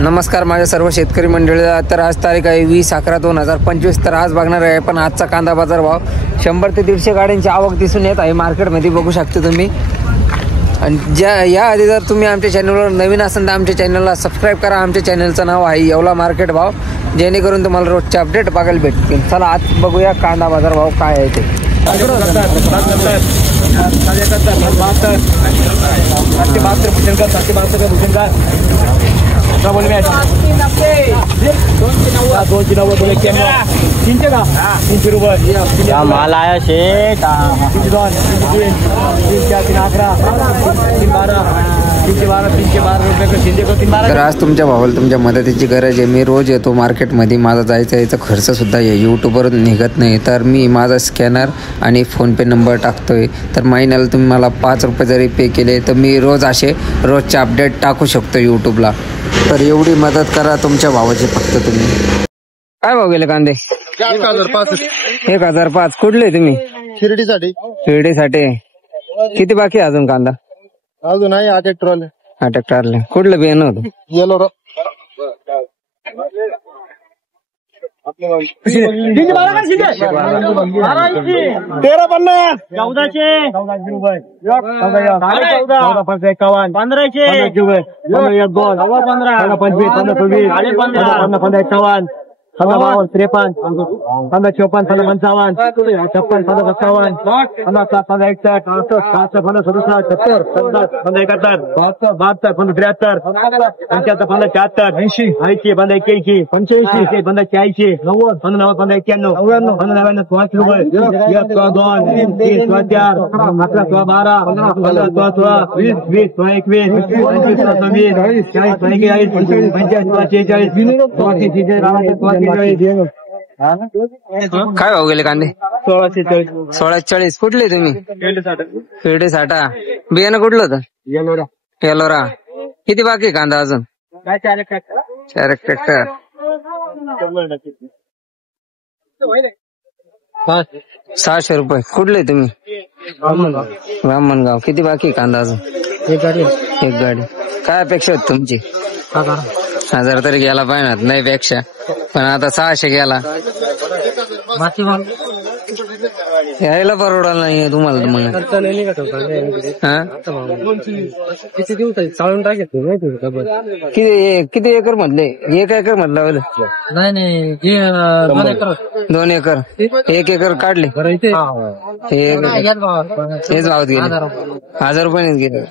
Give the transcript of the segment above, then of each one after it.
नमस्कार माझ्या सर्व शेतकरी मंडळीला। तर आज तारीख आहे 20/11/2025। तर आज बघणार आहे पण आजचा कांदा बाजार भाव 100 ते 150 गाड्यांची आवक दिसून येत आहे मार्केटमध्ये, बघू शकता तुम्ही। आणि याआधी जर तुम्ही आमच्या चॅनलवर नवीन असाल तर आमच्या चॅनलला सबस्क्राईब करा। आमच्या चॅनलचं नाव आहे येवला मार्केट भाव, जेणेकरून तुम्हाला रोजचे अपडेट बघायला भेटतील। चला आज बघूया कांदा बाजार भाव काय आहे ते। माल आया शेठ 312 तर आज तुमच्या भावाला तुमच्या मदतीची गरज आहे। मी रोज येतो मार्केटमध्ये, माझा याचा खर्च सुद्धा आहे, यूट्यूबवर निघत नाही। तर मी माझा स्कॅनर आणि फोनपे नंबर टाकतोय। तर महिन्याला तुम्ही मला 5 रुपये जरी पे केले तर मी रोज असे रोजचे अपडेट टाकू शकतो यूट्यूबला। तर एवढी मदत करा तुमच्या भावाची फक्त तुम्ही। काय भाव गेले कांदे? 1005। कुठले तुम्ही? शिर्डीसाठी। किती बाकी अजून कांदा? अजून आहे 8 ट्रॉले। 8 ट्रॉले। कुठलं बियाणं होतं? येलो काय भाव गेले कांदे? 1640। कुठले तुम्ही? शिर्डीसाठी। बियाणं कुठलं होतं? येलोरा। किती बाकी कांदा अजून? 4 ट्रॅक्टर। 600 रुपये। कुठले तुम्ही? ब्राह्मणगाव। किती बाकी कांदा अजून? एक गाडी। काय अपेक्षा होती तुमची? 1000 तरी गेला पाहिजे, नाही पेक्षा, पण आता 600 गेला। यायला परवडायला नाही तुम्हाला? मग किती एकर मधले? 1 एकर मधला? नाही 2 एकर। 1 एकर काढले हेच भावात गेले? 1000 रुपयानेच गेले।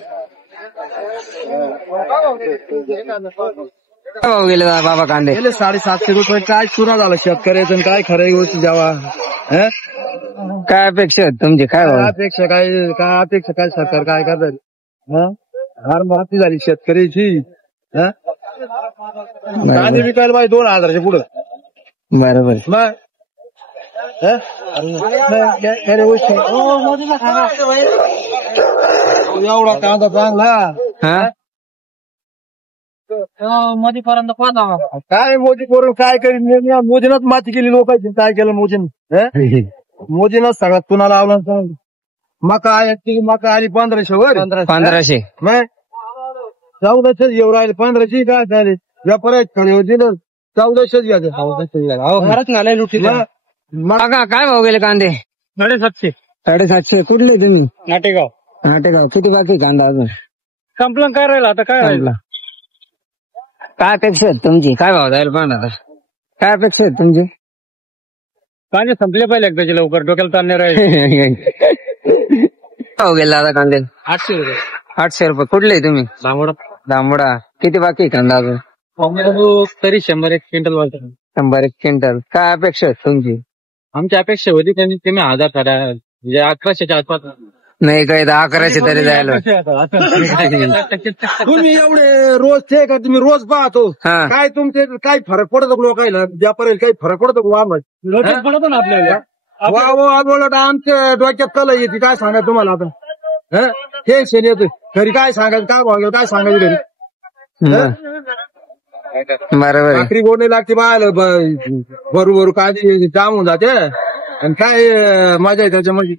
काय भाव गेले बाबा कांदे? 750 रुपये। काय चुना झाला शेतकऱ्याचं, काय खरं गोष्ट द्यावा। काय अपेक्षा आहेत तुमची? काय भाव अपेक्षा? काय अपेक्षा? काय सरकार काय करतात? हार माती झाली शेतकऱ्याची। कांदे विकायला पाहिजे 2000च्या पुढं। बरोबर। एवढा कांदा चांगला मोदी पर्यंत काय मोदी करून काय करीन? मोदीनच माती केली लोकांची। काय केलं मोदीनं? मोदीनं सगळ्यात पुन्हा लावला। मका आली 1500 वर। 1500 1400 येऊ राहिले। 1500 काय झाले? व्यापार दिलं 1400 घ्यायचं। काय भाव गेले कांदे? 750। कुठले तुम्ही? नाटेगाव। किती बाकी कांदा अजून? संपलं काय राहिलं आता? काय राहिलं? काय अपेक्षा आहेत तुमची? काय भाव जायला पाहिजे आता? काय अपेक्षा आहेत तुमची? कांदे संपले पाहिजे एकदाचे लवकर, डोक्याला ताण नाही राहील। भाव गेला आता कांदे? 800 रुपये। 800 रुपये। कुठले तुम्ही? दामोडा। किती बाकी कांदा अजून? तरी 100-1 क्विंटल वाटत। 100-1 क्विंटल। काय अपेक्षा आहेत तुमची? आमची अपेक्षा होती कमीत कमी 1000 म्हणजे 1100च्या आसपास। नाही काही 1100 तरी जायला। तुम्ही एवढे रोज ते का? तुम्ही रोज पाहतो काय तुमचे काय फरक पडतो लोकांना? व्यापाऱ्याला काही फरक पडतो का? पडतो ना आपल्याला। आमच्या डोक्यात कला येते। काय सांगा तुम्हाला आता? टेन्शन येतं घरी। काय सांगायचं? काय भाव? काय सांगायचं घरी? बरोबर। भाकरी गोड नाही लागते बायला, भरू काय जाम होऊन जाते। आणि काय मजा आहे त्याच्यामध्ये?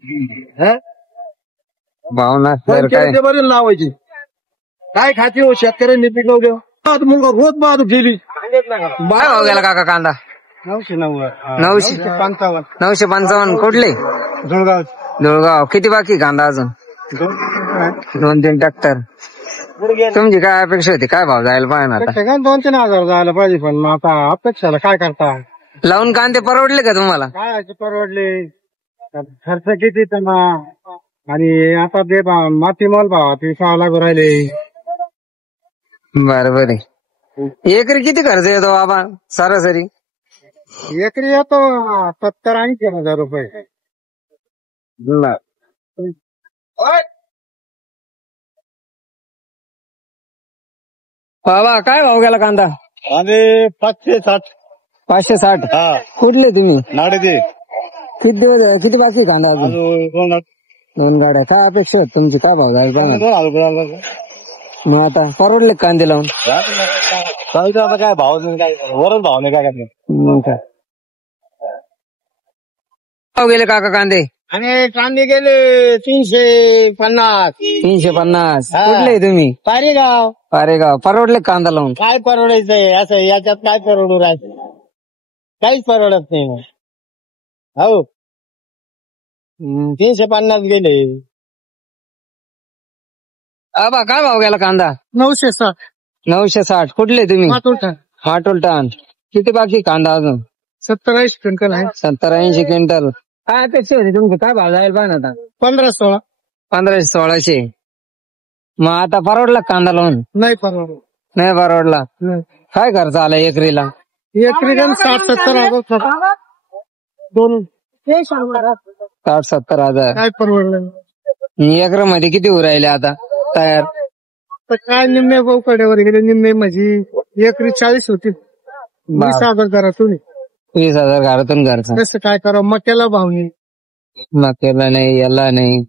भावना बरेल लावायची। काय खाते हो शेतकऱ्यांनी पिकवले? मुलगा रोज पाहतो गेली. काय भाव गेला काका कांदा? 955. कुठले? धुळगाव. किती बाकी कांदा अजून? 2-3 ट्रॅक्टर. तुमची काय अपेक्षा होती? काय भाव जायला पाहिजे आता? 2-3 हजार जायला पाहिजे, पण आता अपेक्षाला काय करता? लावून कांदे परवडले का तुम्हाला? काय परवडले? खर्च किती त्यांना, आणि आता ते माती मोल भाव ते 6 लाख राहिले. बरोबर आहे. एकरी किती खर्च येतो बाबा सरासरी? एकरी येतो 70-80 हजार रुपये. बाबा काय भाव गेला कांदा? आणि 560. 560. कुठले तुम्ही? नाडे. किती दिवस किती बाकी कांदा अजून? 2 गाड्या. काय अपेक्षा होती तुमची? काय भाव जायला पाहिजे? मग आता परवडले कांदे लावून? आता काय भाव काय वरच भाव नाही काय करणार. मग काय भाव गेले काका कांदे? आणि कांदे गेले 350. 350. कुठले तुम्ही? पारेगाव. परवडले कांदा लावून? काय परवडायचंय असं, याच्यात काय परवडू राहायचं? काहीच परवडत नाही. हो 350 गेले. आबा काय भाव गेला कांदा? 960. 960. कुठले तुम्ही? माटोलटान. किती बाकी कांदा अजून? 70-80 क्विंटल आहे. 70-80 क्विंटल. काय अपेक्षा होती तुमची? काय भाव जायला पाहिजे आता? 1500-16. 1500-1600. मग आता परवडला कांदा लावून? नाही परवडत. नाही परवडला. काय खर्च आला एकरीला? एकरी 60-70 हजार. 60-70 हजार. काय परवडलं? एकर मध्ये किती उरायले आता तयार? तर काय निम्मे कड्यावर गेले, निम्मे म्हणजे एकरी 40 होती. 20,000 घरातून. 20,000 घरातून घरचा. कसं काय करावं? मक्याला भाव नाही. मक्याला नाही, याला नाही.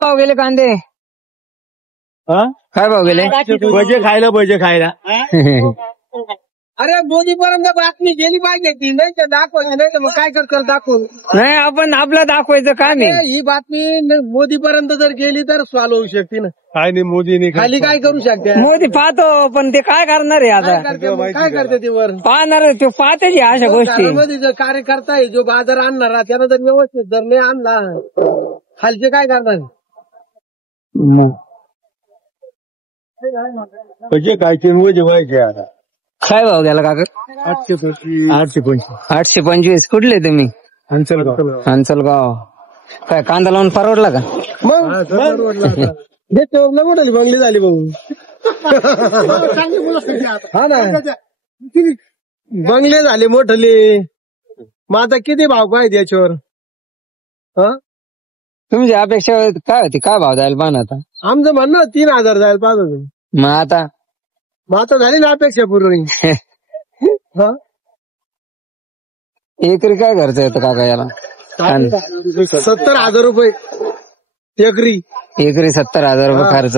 भाव गेले कांदे? काय भाव गेले? भजे खायला. अरे मोदीपर्यंत बातमी गेली पाहिजे ती, नाही तर दाखवायची, नाही तर मग काय कर दाखवू. नाही आपण आपलं दाखवायचं काम आहे. ही बातमी मोदीपर्यंत जर गेली तर सॉल्व्ह होऊ शकते ना. काय नाही मोदीने खाली काय करू शकते? मोदी पाहतो, पण ते काय करणार आहे आता? काय करते ते वर पाहणार ते पाहते अशा गोष्टी. मध्ये जर कार्यकर्ता आहे जो बाजार आणणारा, त्यानं जर व्यवस्थित जर नाही आणला, खालचे काय करणार? म्हणजे काय ते व्हायचे आता. काय भाव गेला काका? 825. कुठले तुम्ही? अंचलगाव. काय कांदा लावून परवडला का? मोठाली बंगली झाली भाऊ. हा ना, बंगले झाले मोठले. मग आता किती भाव पाहिजे याच्यावर? तुमची अपेक्षा काय होती? काय भाव जायला पाहिजे आता? आमचं म्हणणं 3,000 जायला पाहिजे. मग आता झाली ना अपेक्षा पूर्ण. एकरी काय खर्च येतो काका याला? 70,000 रुपये एकरी. एकरी 70,000 रुपये खर्च.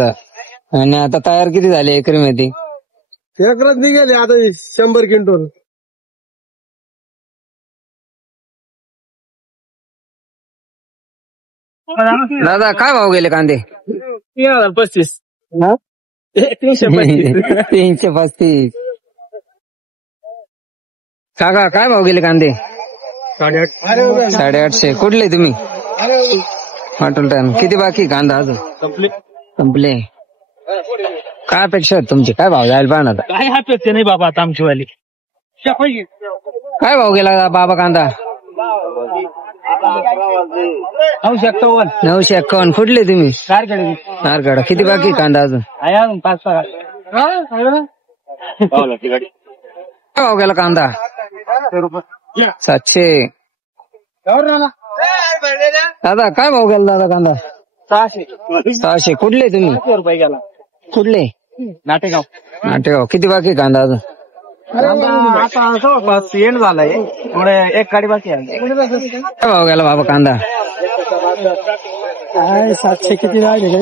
आणि आता तयार किती झाले एकरी मध्ये? एकरच निघाले आता 100 क्विंटल. दादा काय भाव गेले कांदे? 3,035. 335. काका काय भाव गेले कांदे? 850. कुठले तुम्ही? माटोलटान. किती बाकी कांदा अजून? संपले. काय अपेक्षा तुमची? काय भाव जायला पाहिजे आता? काय अपेक्षा नाही बाबा आता आमची वाली. काय भाव गेला बाबा कांदा? 951. कुठले तुम्ही? नारगड. किती बाकी कांदा अजून? 5-6. काय भाव गेला कांदा? 700. दादा काय भाव गेला दादा कांदा? 600. कुठले तुम्ही? कुठले? नाटेगाव. किती बाकी कांदा अजून? आता एंड झालाय, एक गाडी बाकी आहे. काय भाव गेला बाबा कांदा? 700 किती राहिले?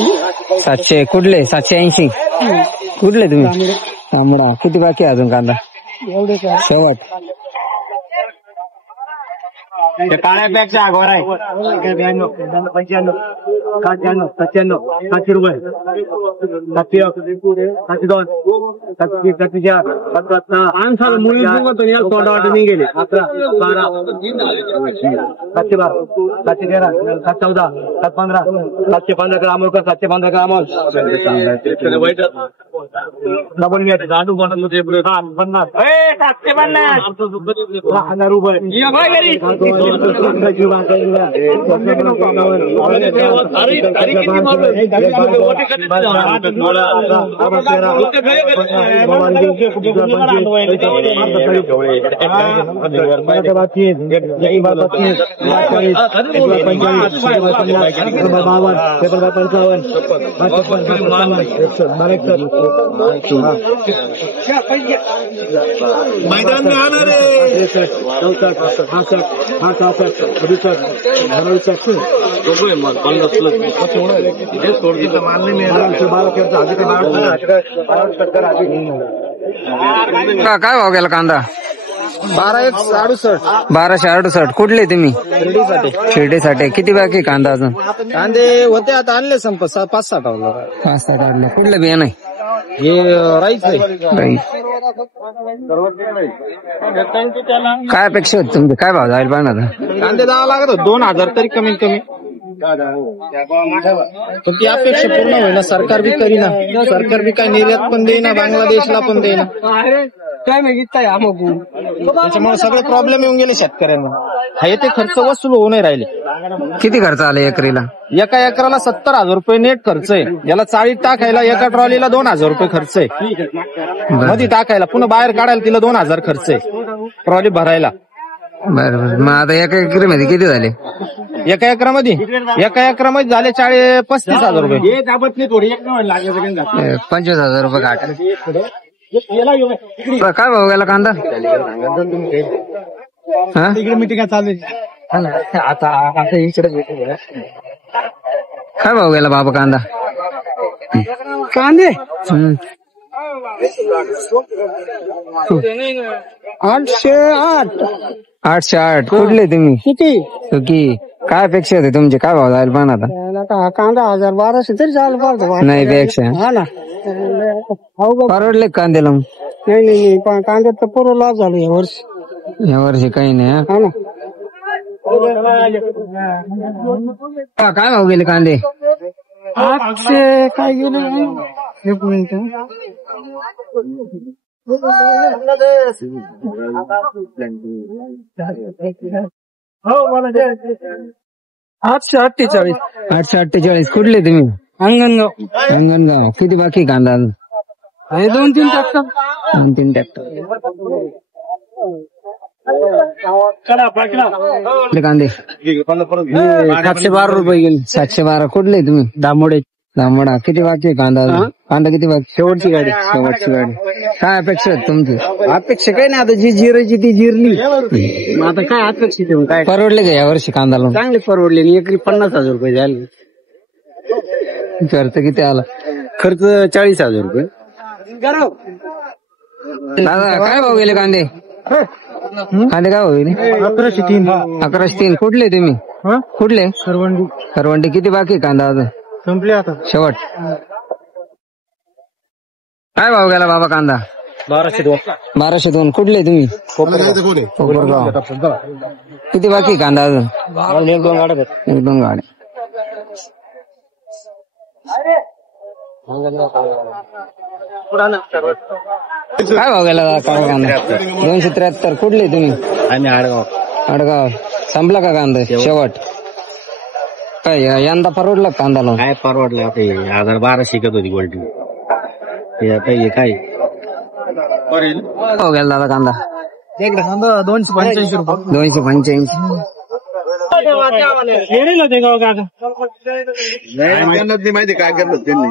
700. कुठले? 780. कुठले तुम्ही? तांबडा. किती बाकी अजून कांदा? एवढे काय? शेवट. काळ्या पॅकच्या आगोर आहे 92 95 97 700 रुपये 702 704 मुळीच बघतो या तोंडा वाटून गेले 11 12 712 713 714 715 715 ग्राम 715 ग्राम डबल मिनिट जाडू बनवलं ते 50 750 रुपये मैदान में आना रे 62 काय भाव गेला कांदा 1268 कुठले तुम्ही शिर्डीसाठी किती बाकी कांदा अजून कांदे होते आता आणले संप 5-7 आणले कुठलं बिया नाही हे राईस आहे काय अपेक्षा होती तुमची काय भाव जाईल पण आता कांदे द्यावा लागत 2000 तरी कमीत कमी पण ती अपेक्षा पूर्ण होईना सरकार बी करीना सरकार बी काय निर्यात पण देईना बांगलादेशला पण देईना त्याच्यामुळे सगळे प्रॉब्लेम येऊन गेले शेतकऱ्यांना हे ते खर्च वसूल होऊ नाही राहिले किती खर्च आला एकरीला एका एकराला 70,000 रुपये नेट खर्च आहे याला चाळीत टाकायला एका ट्रॉलीला 2000 रुपये खर्च आहे मध्ये टाकायला पुन्हा बाहेर काढायला तिला 2000 खर्च आहे ट्रॉली भरायला बरं मग आता एका एकरी मध्ये किती झाले एका एकरामध्ये झाले 35,000 रुपये 25,000 रुपये काट काय भाव गेला कांदा मिटिंग चालू आता इकडे काय भाव गेला बाबा कांदा कांदे 808 कुठले तुम्ही किती काय अपेक्षा होते तुमचे काय भाव जाईल पण आता कांदा 1200 तरी चालू पाहतो नाही पेक्षा हा ना परवडले कांद्याला नाही कांद्यात तर पूर्ण लॉस झालं यावर्षी काही नाही हा ना काय भाव गेले कांदे 800 काय गेले एक मिनिट 848 कुठले तुम्ही अंगणगाव किती बाकी कांदा 2-3 ट्रॅक्टर 2-3 ट्रॅक्टर कांदे 712 रुपये गेले 712 कुठले तुम्ही दामोडा किती बाकी आहे कांदा किती बाकी शेवटची गाडी काय अपेक्षा आहेत तुमची अपेक्षा काय नाही आता जी जिरायची ती जिरली आता काय अपेक्षित आहे काय परवडले का यावर्षी कांदा लावून चांगले परवडले एकरी 50,000 रुपये झाले खर्च किती आला खर्च 40,000 रुपये दादा काय भाव गेले कांदे काय भाव गेले 1103 कुठले तुम्ही कुठले करवंडी किती बाकी कांदा अजून संपले आता शेवट काय भाव गेला बाबा कांदा 1202 कुठले तुम्ही कोपरगाव किती बाकी कांदा अजून 1-2 गाड्या 1-2 गाड्या काय भाव गेला कांदा 273 कुठले तुम्ही आणि आडगाव संपला का कांदा शेवट काय यंदा परवडला कांदा लावून काय परवडलं आता 1200 शिकत होती गोल्टी हे काय हो गेला दादा कांदा 285 रुपये 285 माहिती काय करलं त्यांनी